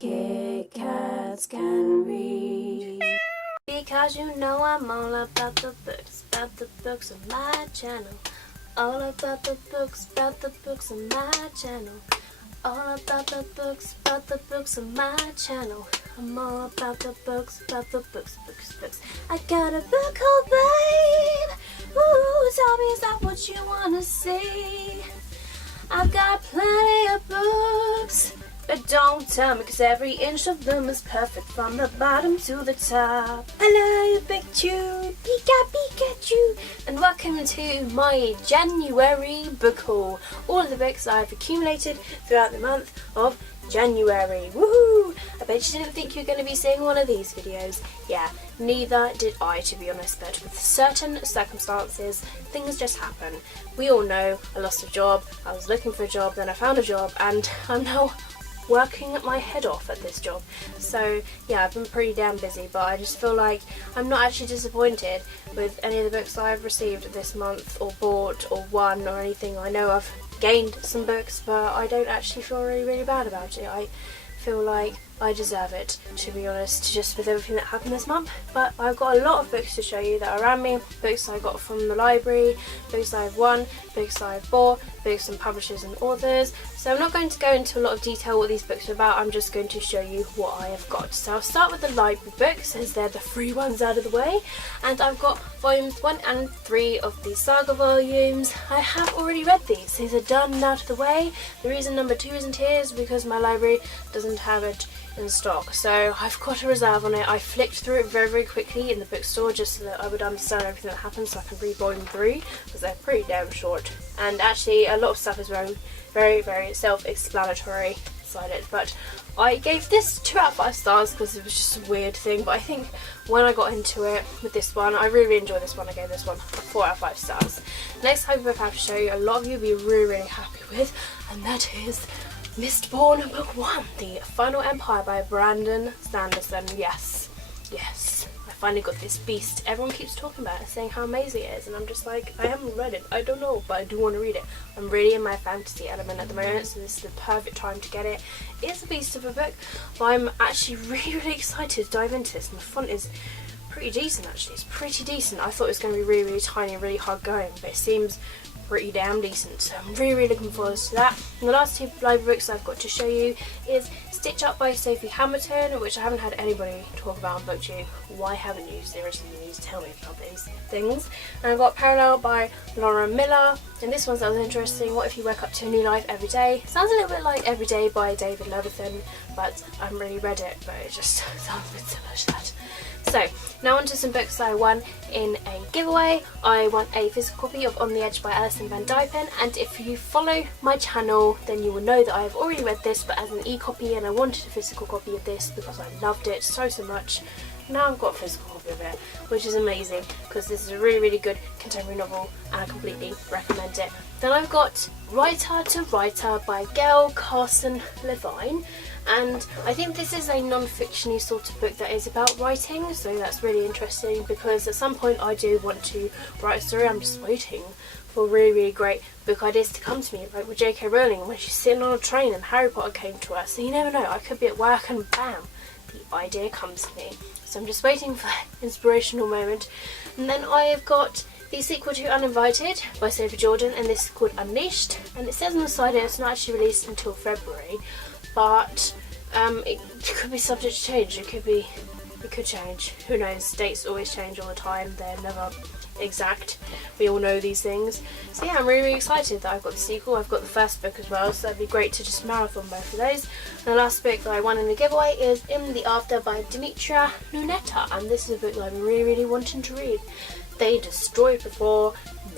Kit Kats can read. Because you know I'm all about the books on my channel. All about the books on my channel. All about the books on my channel. I'm all about the books, books. I got a book called Babe. Ooh, tell me, is that what you wanna see? I've got plenty of books, but don't tell me, cause every inch of them is perfect from the bottom to the top. Hello, you Pikachu, Pikachu, and welcome to my January book haul. All of the books I've accumulated throughout the month of January. Woohoo! I bet you didn't think you were going to be seeing one of these videos. Yeah, neither did I, to be honest, but with certain circumstances, things just happen. We all know I lost a job, I was looking for a job, then I found a job, and I'm now working my head off at this job. So yeah, I've been pretty damn busy, but I just feel like I'm not actually disappointed with any of the books I've received this month or bought or won or anything. I know I've gained some books, but I don't actually feel really bad about it. I feel like I deserve it, to be honest, just with everything that happened this month. But I've got a lot of books to show you that are around me, books I got from the library, books I've won, books I've bought, books from publishers and authors. So I'm not going to go into a lot of detail what these books are about, I'm just going to show you what I have got. So I'll start with the library books, as they're the free ones out of the way, and I've got volumes 1 and 3 of the saga volumes. I have already read these are done and out of the way. The reason number 2 isn't here is because my library doesn't have it in stock, so I've got a reserve on it. I flicked through it very quickly in the bookstore just so that I would understand everything that happened, so I can read volume 3 because they're pretty damn short, and actually a lot of stuff is very self-explanatory inside it. But I gave this 2 out of 5 stars because it was just a weird thing, but I think when I got into it with this one, I really enjoyed this one. I gave this one 4 out of 5 stars. Next type of book I have to show you, a lot of you will be really happy with, and that is Mistborn Book 1, The Final Empire by Brandon Sanderson. Yes, I finally got this beast. Everyone keeps talking about it, saying how amazing it is, and I'm just like, I haven't read it, I don't know, but I do want to read it. I'm really in my fantasy element at the moment, so this is the perfect time to get it. It's a beast of a book, but I'm actually really excited to dive into this, and the font is pretty decent actually. It's pretty decent. I thought it was going to be really tiny and really hard going, but it seems pretty damn decent, so I'm really looking forward to that. And the last 2 library books I've got to show you is Stitch Up by Sophie Hamilton, which I haven't had anybody talk about on BookTube. Why haven't you? Seriously, you need to tell me about these things. And I've got Parallel by Laura Miller, and this one sounds interesting. What if you wake up to a new life every day? Sounds a little bit like Every Day by David Levithan, but I haven't really read it, but it just sounds a bit similar to that. So, now on to some books I won in a giveaway. I won a physical copy of On the Edge by Alison Van Dypen, and if you follow my channel then you will know that I have already read this, but as an e-copy, and I wanted a physical copy of this because I loved it so much. Now I've got a physical copy of it, which is amazing because this is a really good contemporary novel and I completely recommend it. Then I've got Writer to Writer by Gail Carson Levine, and I think this is a non-fiction-y sort of book that is about writing, so that's really interesting because at some point I do want to write a story. I'm just waiting for really great book ideas to come to me, like with J.K. Rowling when she's sitting on a train and Harry Potter came to her, so you never know, I could be at work and bam, the idea comes to me. So I'm just waiting for that inspirational moment. And then I have got the sequel to Uninvited by Sophie Jordan, and this is called Unleashed, and it says on the side it's not actually released until February, but it could be subject to change. It could change. Who knows? Dates always change all the time. They're never exact. We all know these things. So yeah, I'm really excited that I've got the sequel. I've got the first book as well, so that'd be great to just marathon both of those. And the last book that I won in the giveaway is In the After by Dimitra Luneta, and this is a book that I've been really wanting to read. They destroyed before,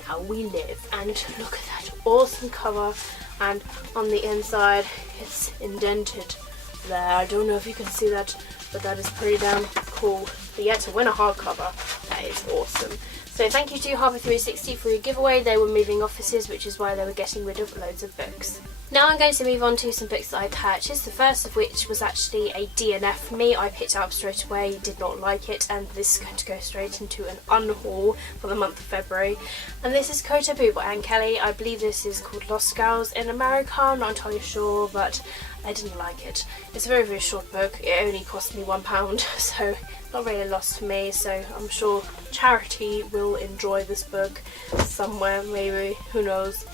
now we live. And look at that awesome cover, and on the inside it's indented there. I don't know if you can see that, but that is pretty damn cool. But yeah, to win a hardcover, that is awesome. So thank you to Harbour 360 for your giveaway. They were moving offices, which is why they were getting rid of loads of books. Now I'm going to move on to some books that I purchased, the first of which was actually a DNF for me. I picked it up straight away, did not like it, and this is going to go straight into an unhaul for the month of February. And this is Kotabu by Anne Kelly. I believe this is called Lost Girls in America, I'm not entirely sure, but I didn't like it. It's a very, very short book. It only cost me £1, so not really a loss for me, so I'm sure charity will enjoy this book somewhere, maybe, who knows.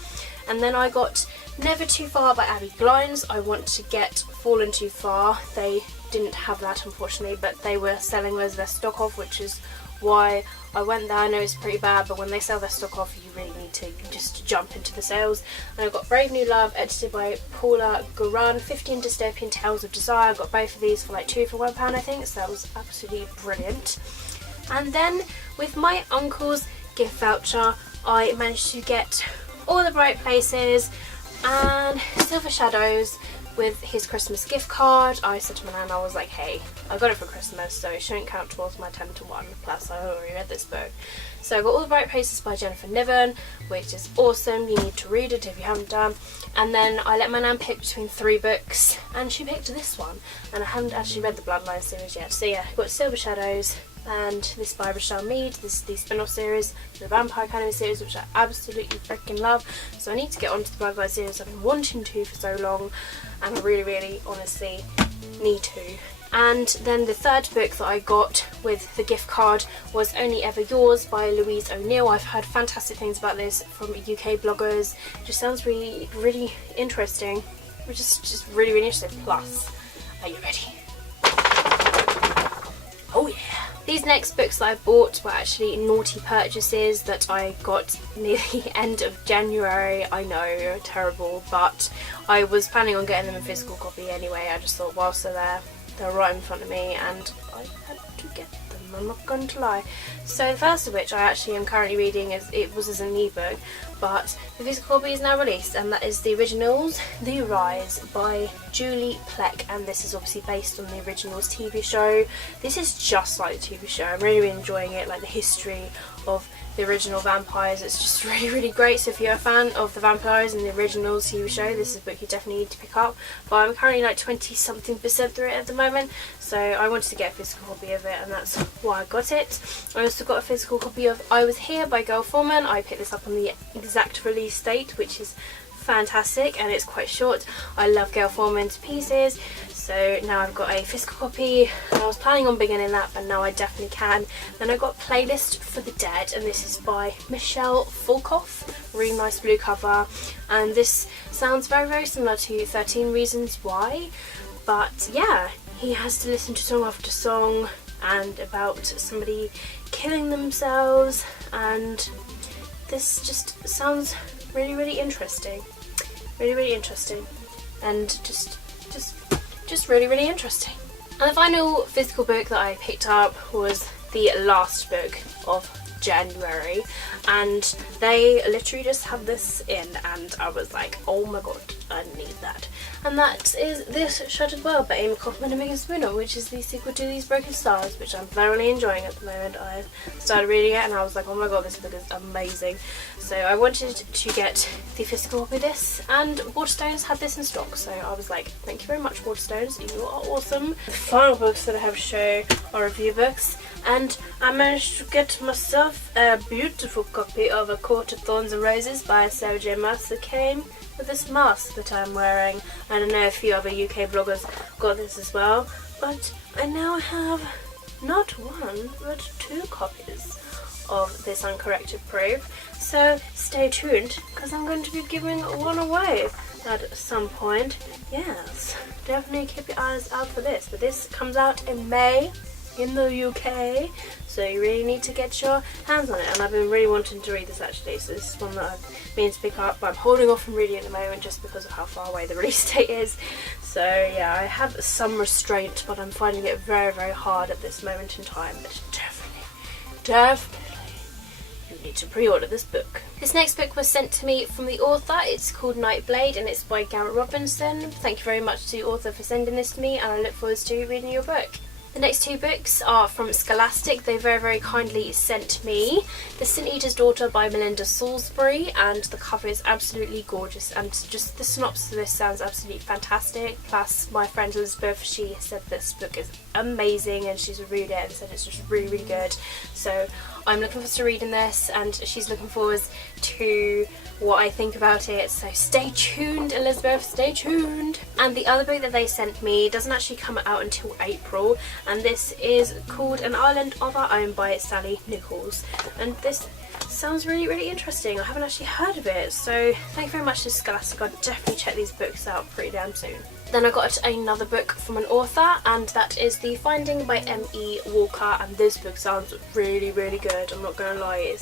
And then I got Never Too Far by Abby Glines. I want to get Fallen Too Far. They didn't have that, unfortunately, but they were selling loads of their stock off, which is why I went there. I know it's pretty bad, but when they sell their stock off, you really need to just jump into the sales. And I've got Brave New Love, edited by Paula Guran, 15 Dystopian Tales of Desire. I got both of these for like 2 for £1, I think, so that was absolutely brilliant. And then with my uncle's gift voucher, I managed to get All the Bright Places and Silver Shadows with his Christmas gift card. I said to my nan, I was like, hey, I got it for Christmas, so it shouldn't count towards my 10 to 1, plus I already read this book. So I got All the Bright Places by Jennifer Niven, which is awesome. You need to read it if you haven't done. And then I let my nan pick between 3 books, and she picked this one, and I haven't actually read the Bloodline series yet. So yeah, I got Silver Shadows, and this by Rochelle Mead. This is the spin-off series, the Vampire Academy series, which I absolutely freaking love. So I need to get onto the Bloodline series. I've been wanting to for so long, and I really, really, honestly need to. And then the third book that I got with the gift card was Only Ever Yours by Louise O'Neill. I've heard fantastic things about this from UK bloggers. It just sounds really, really interesting. Which is just really, really interesting. Plus, are you ready? Oh yeah! These next books that I bought were actually naughty purchases that I got near the end of January. I know, terrible, but I was planning on getting them in physical copy anyway. I just thought whilst they're right in front of me, and I had to get them, I'm not going to lie. So the first of which I actually am currently reading, it was as an ebook, but the physical copy is now released, and that is the originals, The Rise by Julie Plec, and this is obviously based on the originals TV show. This is just like the TV show. I'm really, really enjoying it, like the history of the original vampires. It's just really, really great. So if you're a fan of the vampires and the originals TV show, this is a book you definitely need to pick up. But I'm currently like 20-something% through it at the moment, so I wanted to get a physical copy of it, and that's why I got it. I also got a physical copy of I Was Here by Gail Forman. I picked this up on the exact release date, which is fantastic, and it's quite short. I love Gail Forman to pieces, so now I've got a physical copy, and I was planning on beginning that, but now I definitely can. Then I got Playlist for the Dead, and this is by Michelle Fulkoff, really nice blue cover, and this sounds very, very similar to 13 Reasons Why, but yeah, he has to listen to song after song and about somebody killing themselves, and this just sounds really, really interesting. Really, really interesting, and just really, really interesting. And the final physical book that I picked up was the last book of January, and they literally just have this in, and I was like, oh my god, I need that. And that is This Shattered World by Amy Kaufman and Megan Spooner, which is the sequel to These Broken Stars, which I'm thoroughly enjoying at the moment. I started reading it and I was like, oh my god, this book is amazing. So I wanted to get the physical copy of this, and Waterstones had this in stock, so I was like, thank you very much, Waterstones, you are awesome. The final books that I have to show are review books, and I managed to get myself a beautiful copy of A Court of Thorns and Roses by Sarah J. Maas that came with this mask that I'm wearing. I don't know, a few other UK bloggers got this as well, but I now have not one but 2 copies of this uncorrected proof, so stay tuned because I'm going to be giving one away at some point. Yes, definitely keep your eyes out for this, but this comes out in May in the UK, so you really need to get your hands on it, and I've been really wanting to read this actually, so this is one that I've been to pick up, but I'm holding off from reading it at the moment just because of how far away the release date is. So yeah, I have some restraint, but I'm finding it very, very hard at this moment in time, but definitely you need to pre-order this book. This next book was sent to me from the author. It's called Nightblade, and it's by Garrett Robinson. Thank you very much to the author for sending this to me, and I look forward to reading your book. The next two books are from Scholastic. They very kindly sent me The Sin Eater's Daughter by Melinda Salisbury, and the cover is absolutely gorgeous, and just the synopsis of this sounds absolutely fantastic. Plus my friend Elizabeth, she said this book is amazing and she's reviewed it and said it's just really good. So I'm looking forward to reading this, and she's looking forward to what I think about it, so stay tuned, Elizabeth, stay tuned. And the other book that they sent me doesn't actually come out until April, and this is called An Island of Our Own by Sally Nichols, and this sounds really interesting. I haven't actually heard of it, so thank you very much to Scholastic. I'll definitely check these books out pretty damn soon. Then I got another book from an author, and that is The Finding by M.E. Walker, and this book sounds really good, I'm not gonna lie. It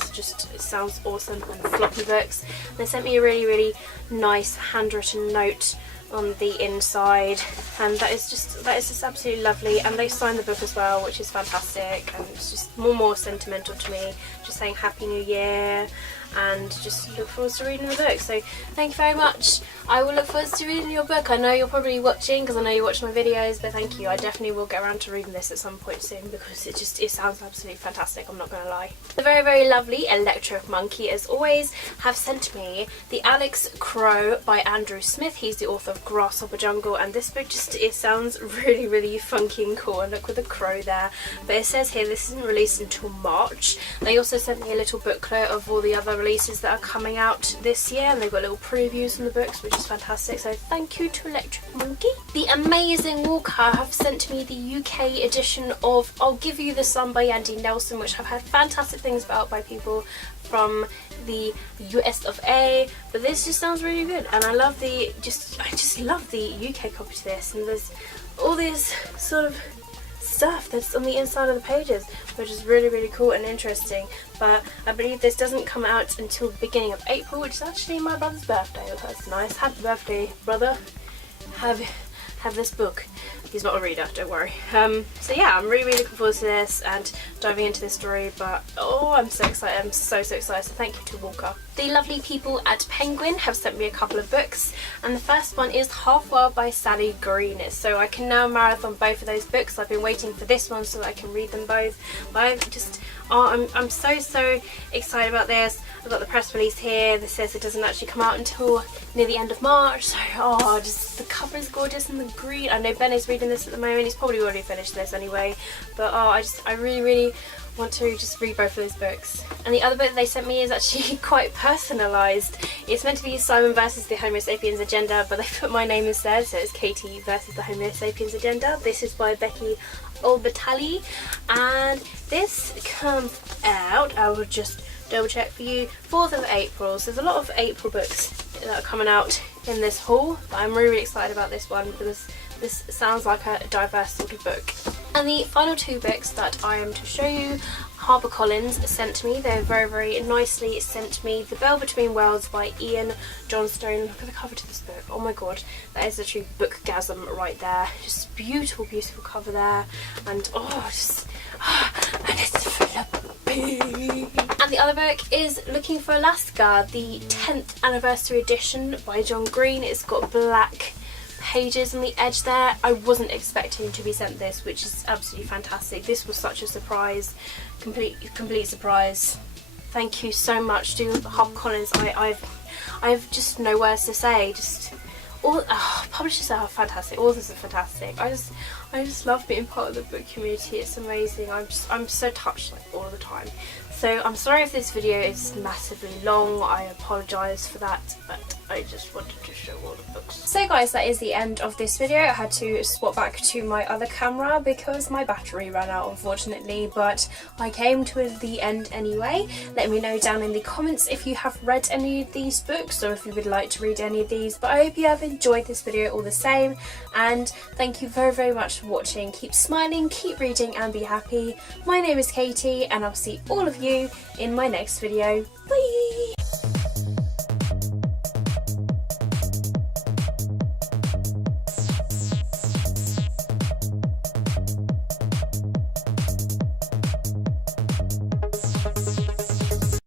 sounds awesome, and floppy books. They sent me a really nice handwritten note on the inside, and that is just absolutely lovely, and they signed the book as well, which is fantastic, and it's just more sentimental to me, just saying Happy New Year, and just look forward to reading the book. So thank you very much. I will look forward to reading your book. I know you're probably watching because I know you watch my videos, but thank you. I definitely will get around to reading this at some point soon because it sounds absolutely fantastic, I'm not going to lie. The very lovely Electric Monkey, as always, have sent me The Alex Crow by Andrew Smith. He's the author of Grasshopper Jungle, and this book it sounds really funky and cool, and look with the crow there. But it says here this isn't released until March. They also sent me a little booklet of all the other releases that are coming out this year, and they've got little previews from the books, which is fantastic, so thank you to Electric Monkey. The Amazing Walker have sent me the UK edition of I'll Give You the Sun by Yandy Nelson, which I've heard fantastic things about by people from the US of A, but this just sounds really good, and I just love the UK copy to this, and there's all this sort of stuff that's on the inside of the pages, which is really cool and interesting. But I believe this doesn't come out until the beginning of April, which is actually my brother's birthday. Oh, that's nice. Happy birthday, brother. Have this book. He's not a reader, don't worry. So yeah, I'm really looking forward to this and diving into this story, but oh, I'm so excited. I'm so excited. So thank you to Walker. The lovely people at Penguin have sent me a couple of books, and the first one is Half Wild by Sally Green. So I can now marathon both of those books. I've been waiting for this one so that I can read them both. But I'm so excited about this. I've got the press release here. This says it doesn't actually come out until near the end of March. So just the cover is gorgeous, and the green. I know Ben is reading this at the moment. He's probably already finished this anyway. But I really want to just read both of those books. And the other book that they sent me is actually quite personalised. It's meant to be Simon versus the Homo sapiens agenda, but they put my name instead, so it's Katie versus the Homo sapiens agenda. This is by Becky Olbatali, and this comes out, I will just double check for you, 4th of April. So there's a lot of April books that are coming out in this haul, but I'm really excited about this one because this sounds like a diverse sort of book. And the final two books that I am to show you, HarperCollins sent me. They very nicely sent me The Bell Between Worlds by Ian Johnstone. Look at the cover to this book. Oh my god, that is a true bookgasm right there. Just beautiful cover there, and and it's flippy. And the other book is Looking for Alaska, the 10th anniversary edition by John Green. It's got black pages on the edge there. I wasn't expecting to be sent this, which is absolutely fantastic. This was such a surprise, complete surprise. Thank you so much to HarperCollins. I have just no words to say. Publishers are fantastic, authors are fantastic. I just love being part of the book community. It's amazing. I'm so touched all the time. So I'm sorry if this video is massively long, I apologise for that, but I just wanted to show all the books. So guys, that is the end of this video. I had to swap back to my other camera because my battery ran out, unfortunately, but I came to the end anyway. Let me know down in the comments if you have read any of these books or if you would like to read any of these, but I hope you have enjoyed this video all the same, and thank you very much for watching. Keep smiling, keep reading, and be happy. My name is Katie, and I'll see all of you in my next video. Bye!